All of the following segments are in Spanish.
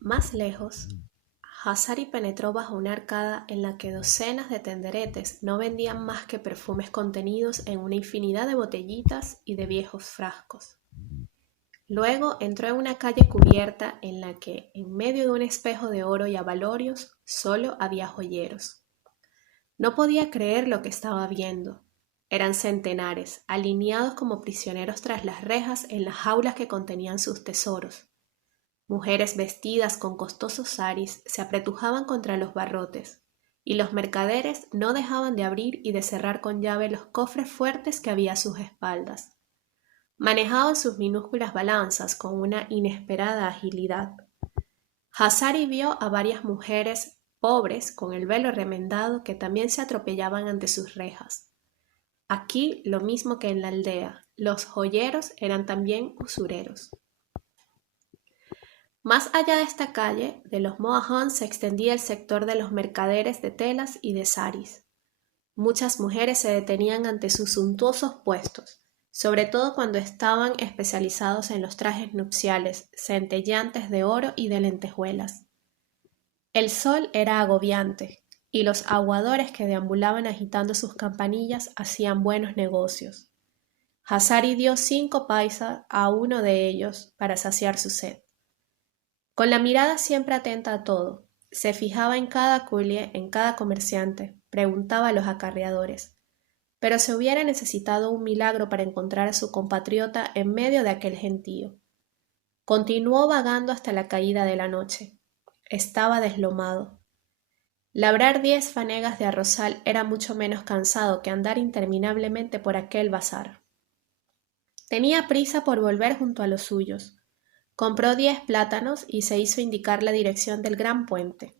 Más lejos, Hassari penetró bajo una arcada en la que docenas de tenderetes no vendían más que perfumes contenidos en una infinidad de botellitas y de viejos frascos. Luego entró en una calle cubierta en la que, en medio de un espejo de oro y abalorios, solo había joyeros. No podía creer lo que estaba viendo. Eran centenares, alineados como prisioneros tras las rejas en las jaulas que contenían sus tesoros. Mujeres vestidas con costosos saris se apretujaban contra los barrotes, y los mercaderes no dejaban de abrir y de cerrar con llave los cofres fuertes que había a sus espaldas. Manejaban sus minúsculas balanzas con una inesperada agilidad. Hassari vio a varias mujeres pobres con el velo remendado que también se atropellaban ante sus rejas. Aquí, lo mismo que en la aldea, los joyeros eran también usureros. Más allá de esta calle, de los Mohajans se extendía el sector de los mercaderes de telas y de saris. Muchas mujeres se detenían ante sus suntuosos puestos, sobre todo cuando estaban especializados en los trajes nupciales, centelleantes de oro y de lentejuelas. El sol era agobiante, y los aguadores que deambulaban agitando sus campanillas hacían buenos negocios. Hassari dio 5 paisas a uno de ellos para saciar su sed. Con la mirada siempre atenta a todo, se fijaba en cada culie, en cada comerciante, preguntaba a los acarreadores. Pero se hubiera necesitado un milagro para encontrar a su compatriota en medio de aquel gentío. Continuó vagando hasta la caída de la noche. Estaba deslomado. Labrar 10 fanegas de arrozal era mucho menos cansado que andar interminablemente por aquel bazar. Tenía prisa por volver junto a los suyos. Compró 10 plátanos y se hizo indicar la dirección del gran puente.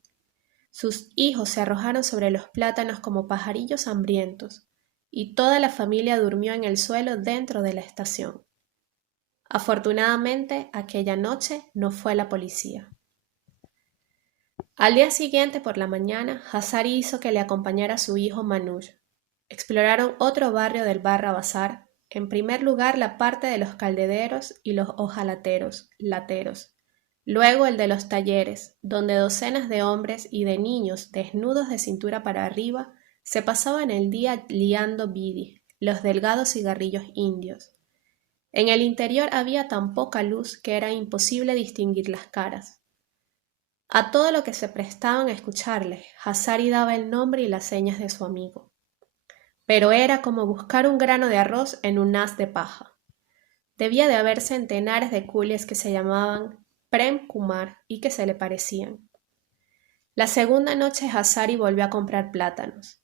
Sus hijos se arrojaron sobre los plátanos como pajarillos hambrientos, y toda la familia durmió en el suelo dentro de la estación. Afortunadamente, aquella noche no fue la policía. Al día siguiente por la mañana, Hassari hizo que le acompañara su hijo Manuj. Exploraron otro barrio del Barra Bazar, en primer lugar la parte de los caldederos y los hojalateros, lateros, luego el de los talleres, donde docenas de hombres y de niños desnudos de cintura para arriba se pasaban el día liando bidi, los delgados cigarrillos indios. En el interior había tan poca luz que era imposible distinguir las caras. A todo lo que se prestaban a escucharle, Hassari daba el nombre y las señas de su amigo. Pero era como buscar un grano de arroz en un haz de paja. Debía de haber centenares de culies que se llamaban Prem Kumar y que se le parecían. La segunda noche Hassari volvió a comprar plátanos.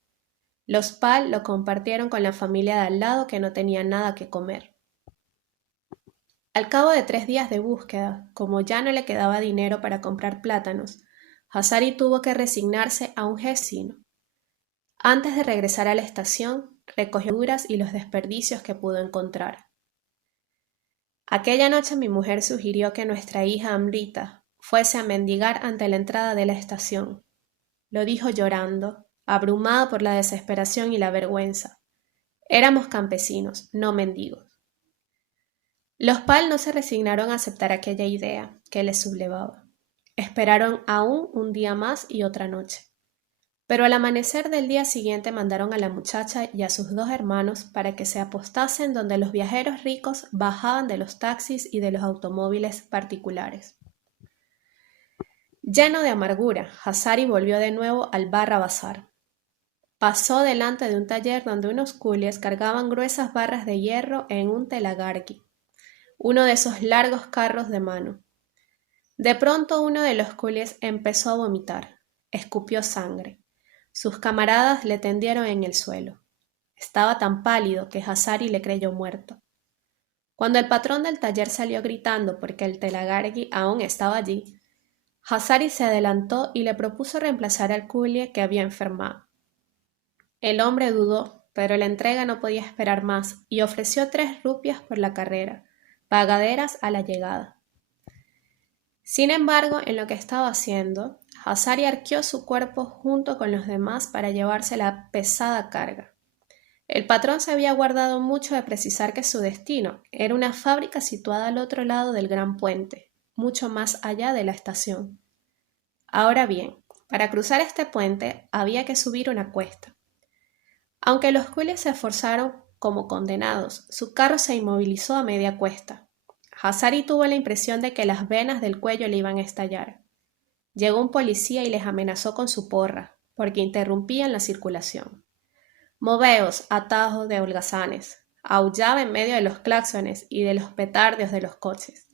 Los Pal lo compartieron con la familia de al lado que no tenía nada que comer. Al cabo de 3 días de búsqueda, como ya no le quedaba dinero para comprar plátanos, Hassari tuvo que resignarse a un vecino. Antes de regresar a la estación, recogió verduras y los desperdicios que pudo encontrar. Aquella noche mi mujer sugirió que nuestra hija Amrita fuese a mendigar ante la entrada de la estación. Lo dijo llorando, abrumada por la desesperación y la vergüenza. Éramos campesinos, no mendigos. Los Pal no se resignaron a aceptar aquella idea que les sublevaba. Esperaron aún un día más y otra noche. Pero al amanecer del día siguiente mandaron a la muchacha y a sus 2 hermanos para que se apostasen donde los viajeros ricos bajaban de los taxis y de los automóviles particulares. Lleno de amargura, Hassari volvió de nuevo al Barra Bazar. Pasó delante de un taller donde unos culies cargaban gruesas barras de hierro en un telagarki, uno de esos largos carros de mano. De pronto uno de los culies empezó a vomitar, escupió sangre. Sus camaradas le tendieron en el suelo. Estaba tan pálido que Hassari le creyó muerto. Cuando el patrón del taller salió gritando porque el telagarki aún estaba allí, Hassari se adelantó y le propuso reemplazar al culie que había enfermado. El hombre dudó, pero la entrega no podía esperar más y ofreció 3 rupias por la carrera, pagaderas a la llegada. Sin embargo, en lo que estaba haciendo, Hassari arqueó su cuerpo junto con los demás para llevarse la pesada carga. El patrón se había guardado mucho de precisar que su destino era una fábrica situada al otro lado del gran puente, mucho más allá de la estación. Ahora bien, para cruzar este puente había que subir una cuesta. Aunque los coolies se esforzaron como condenados, su carro se inmovilizó a media cuesta. Hazari tuvo la impresión de que las venas del cuello le iban a estallar. Llegó un policía y les amenazó con su porra, porque interrumpían la circulación. «Moveos, atajos de holgazanes», aullaba en medio de los claxones y de los petardeos de los coches.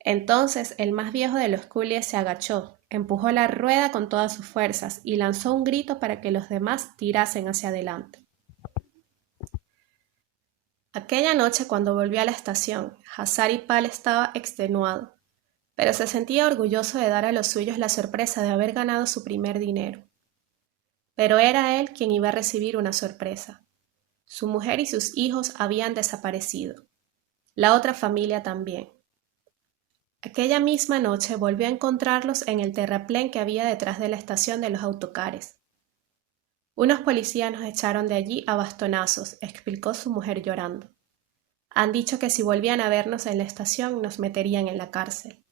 Entonces el más viejo de los coolies se agachó, empujó la rueda con todas sus fuerzas y lanzó un grito para que los demás tirasen hacia adelante. Aquella noche, cuando volvió a la estación, Hazari Pal estaba extenuado, pero se sentía orgulloso de dar a los suyos la sorpresa de haber ganado su primer dinero. Pero era él quien iba a recibir una sorpresa. Su mujer y sus hijos habían desaparecido. La otra familia también. Aquella misma noche volvió a encontrarlos en el terraplén que había detrás de la estación de los autocares. «Unos policías nos echaron de allí a bastonazos», explicó su mujer llorando. «Han dicho que si volvían a vernos en la estación nos meterían en la cárcel».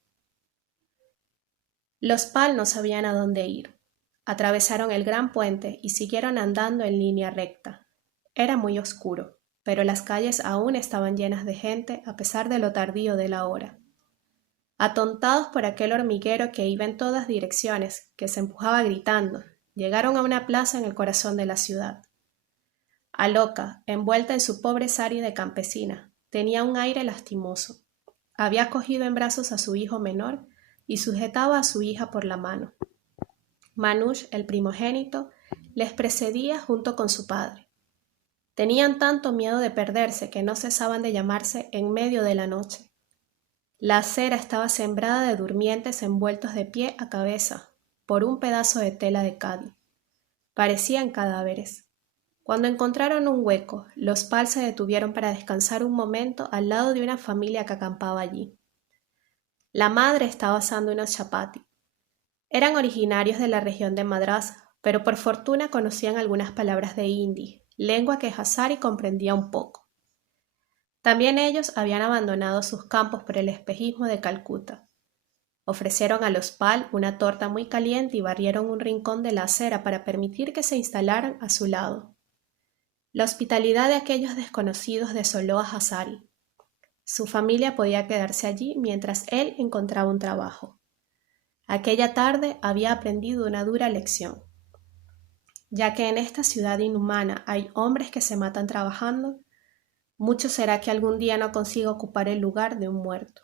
Los Pal no sabían a dónde ir. Atravesaron el gran puente y siguieron andando en línea recta. Era muy oscuro, pero las calles aún estaban llenas de gente a pesar de lo tardío de la hora. Atontados por aquel hormiguero que iba en todas direcciones, que se empujaba gritando, llegaron a una plaza en el corazón de la ciudad. Aloca, envuelta en su pobre sari de campesina, tenía un aire lastimoso. Había cogido en brazos a su hijo menor y sujetaba a su hija por la mano. Manush, el primogénito, les precedía junto con su padre. Tenían tanto miedo de perderse que no cesaban de llamarse en medio de la noche. La acera estaba sembrada de durmientes envueltos de pie a cabeza por un pedazo de tela de Cádiz. Parecían cadáveres. Cuando encontraron un hueco, los Pal se detuvieron para descansar un momento al lado de una familia que acampaba allí. La madre estaba asando unos chapati. Eran originarios de la región de Madrás, pero por fortuna conocían algunas palabras de hindi, lengua que Hazari comprendía un poco. También ellos habían abandonado sus campos por el espejismo de Calcuta. Ofrecieron a los Pal una torta muy caliente y barrieron un rincón de la acera para permitir que se instalaran a su lado. La hospitalidad de aquellos desconocidos desoló a Hazari. Su familia podía quedarse allí mientras él encontraba un trabajo. Aquella tarde había aprendido una dura lección. Ya que en esta ciudad inhumana hay hombres que se matan trabajando, mucho será que algún día no consiga ocupar el lugar de un muerto.